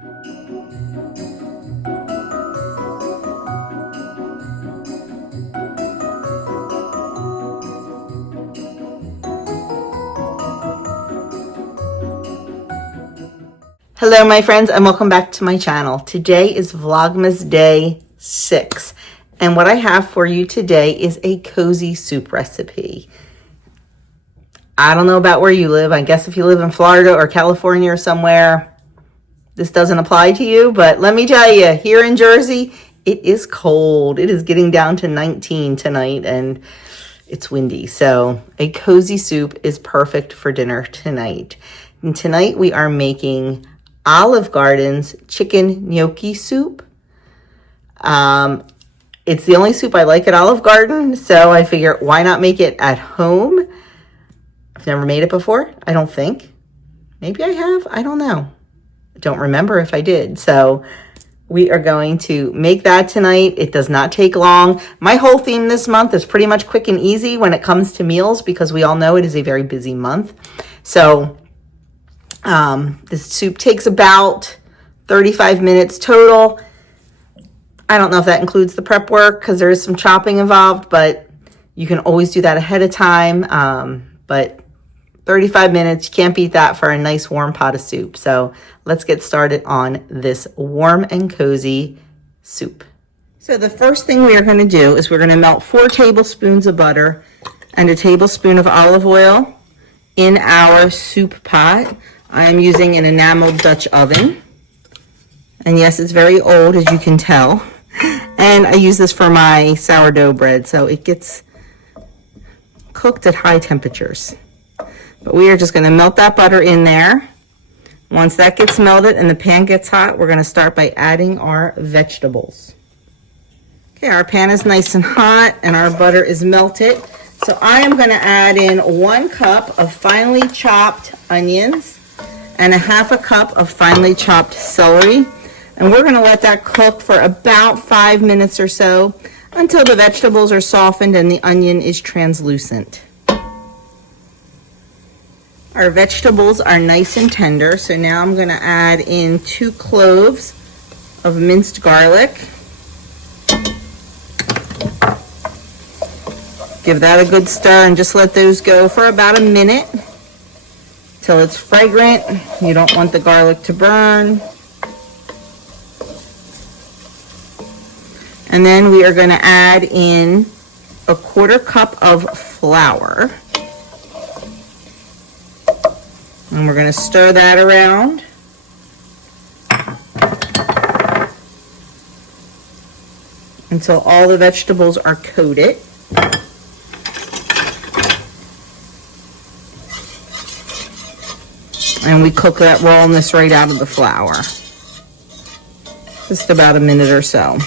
Hello my friends and welcome back to my channel. Today is Vlogmas day 6 and what I have for you today is a cozy soup recipe. I don't know about where you live. I guess if you live in Florida or California or somewhere, this doesn't apply to you, but let me tell you, here in Jersey, it is cold. It is getting down to 19 tonight and it's windy. So a cozy soup is perfect for dinner tonight. And tonight we are making Olive Garden's chicken gnocchi soup. It's the only soup I like at Olive Garden, so I figure why not make it at home? I've never made it before, I don't think. Maybe I have, I don't know. I don't remember if I did. So we are going to make that tonight. It does not take long. My whole theme this month is pretty much quick and easy when it comes to meals because we all know it is a very busy month. So this soup takes about 35 minutes total. I don't know if that includes the prep work because there is some chopping involved, but you can always do that ahead of time. But 35 minutes, you can't beat that for a nice warm pot of soup. So let's get started on this warm and cozy soup. So the first thing we are going to do is we're going to melt 4 tablespoons of butter and a tablespoon of olive oil in our soup pot. I'm using an enameled Dutch oven. And yes, it's very old, as you can tell. And I use this for my sourdough bread, so it gets cooked at high temperatures. But we are just going to melt that butter in there. Once that gets melted and the pan gets hot, we're going to start by adding our vegetables. Okay, our pan is nice and hot and our butter is melted. So I am going to add in 1 cup of finely chopped onions and a half a cup of finely chopped celery. And we're going to let that cook for about 5 minutes or so until the vegetables are softened and the onion is translucent. Our vegetables are nice and tender, so now I'm going to add in 2 cloves of minced garlic. Give that a good stir and just let those go for about a minute till it's fragrant. You don't want the garlic to burn. And then we are going to add in a 1/4 cup of flour. And we're going to stir that around. Until all the vegetables are coated. And we cook that rawness right out of the flour. Just about a minute or so.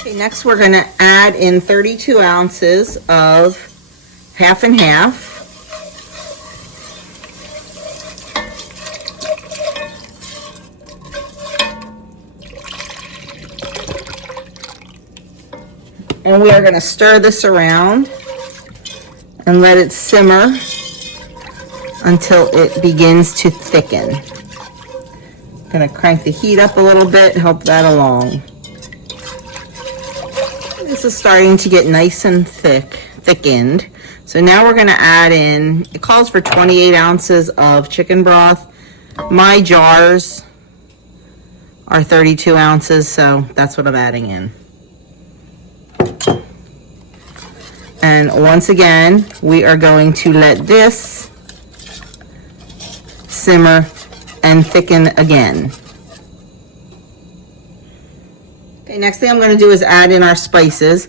Okay, next we're going to add in 32 ounces of half and half. And we are going to stir this around and let it simmer until it begins to thicken. Going to crank the heat up a little bit, help that along. This is starting to get nice and thickened. So now we're going to add in, it calls for 28 ounces of chicken broth. My jars are 32 ounces, so that's what I'm adding in. And once again, we are going to let this simmer and thicken again. Okay, next thing I'm going to do is add in our spices.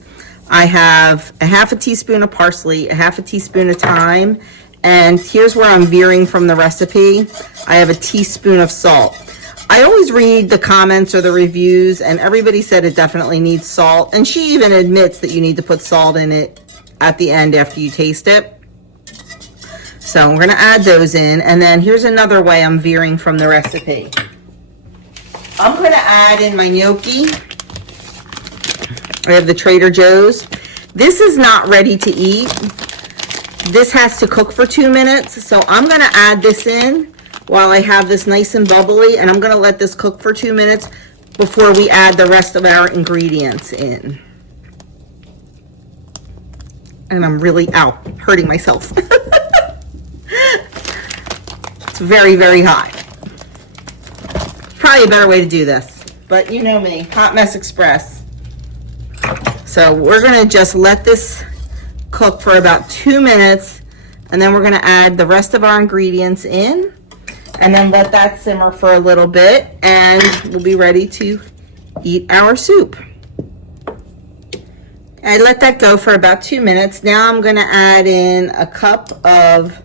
I have a half a teaspoon of parsley, a half a teaspoon of thyme, and here's where I'm veering from the recipe. I have a teaspoon of salt. I always read the comments or the reviews, and everybody said it definitely needs salt, and she even admits that you need to put salt in it at the end after you taste it. So we're going to add those in, and then here's another way I'm veering from the recipe. I'm going to add in my gnocchi. I have the Trader Joe's. This is not ready to eat. This has to cook for 2 minutes, so I'm going to add this in while I have this nice and bubbly, and I'm gonna let this cook for 2 minutes before we add the rest of our ingredients in. And I'm really, hurting myself. It's very, very hot. Probably a better way to do this, but you know me, hot mess express. So we're gonna just let this cook for about 2 minutes, and then we're gonna add the rest of our ingredients in, and then let that simmer for a little bit, and we'll be ready to eat our soup. I let that go for about 2 minutes. Now I'm gonna add in a cup of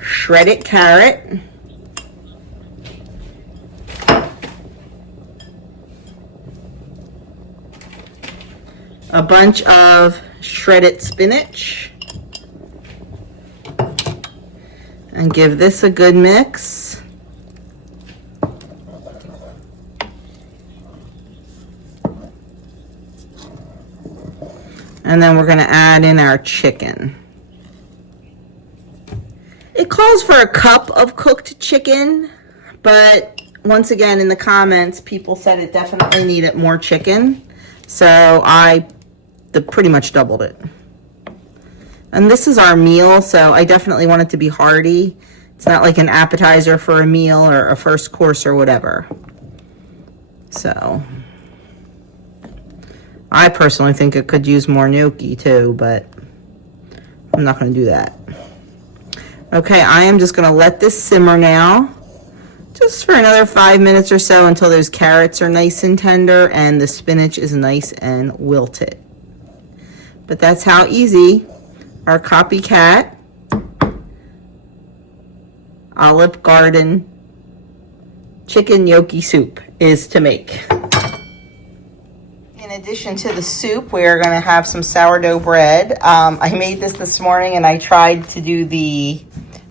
shredded carrot, a bunch of shredded spinach, and give this a good mix. And then we're going to add in our chicken. It calls for a cup of cooked chicken, but once again in the comments people said it definitely needed more chicken, so I pretty much doubled it. And this is our meal, so I definitely want it to be hearty. It's not like an appetizer for a meal or a first course or whatever. So I personally think it could use more gnocchi too, but I'm not going to do that. Okay, I am just going to let this simmer now, just for another 5 minutes or so, until those carrots are nice and tender and the spinach is nice and wilted. But that's how easy our copycat Olive Garden chicken gnocchi soup is to make. In addition to the soup, we are going to have some sourdough bread. I made this morning, and I tried to do the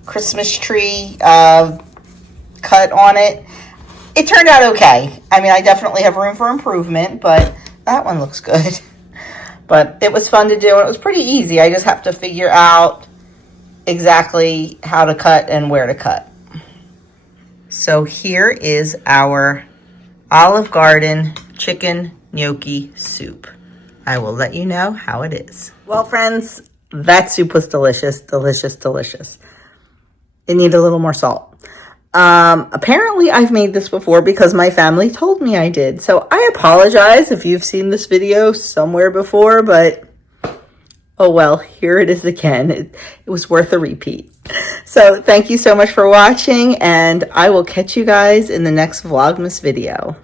Christmas tree cut on it. It turned out okay. I mean, I definitely have room for improvement, but that one looks good. But it was fun to do, and it was pretty easy. I just have to figure out exactly how to cut and where to cut. So here is our Olive Garden chicken gnocchi soup. I will let you know how it is. Well, friends, that soup was delicious, delicious, delicious. It needed a little more salt. Apparently I've made this before because my family told me I did. So I apologize if you've seen this video somewhere before, but oh well, here it is again. It was worth a repeat. So thank you so much for watching, and I will catch you guys in the next Vlogmas video.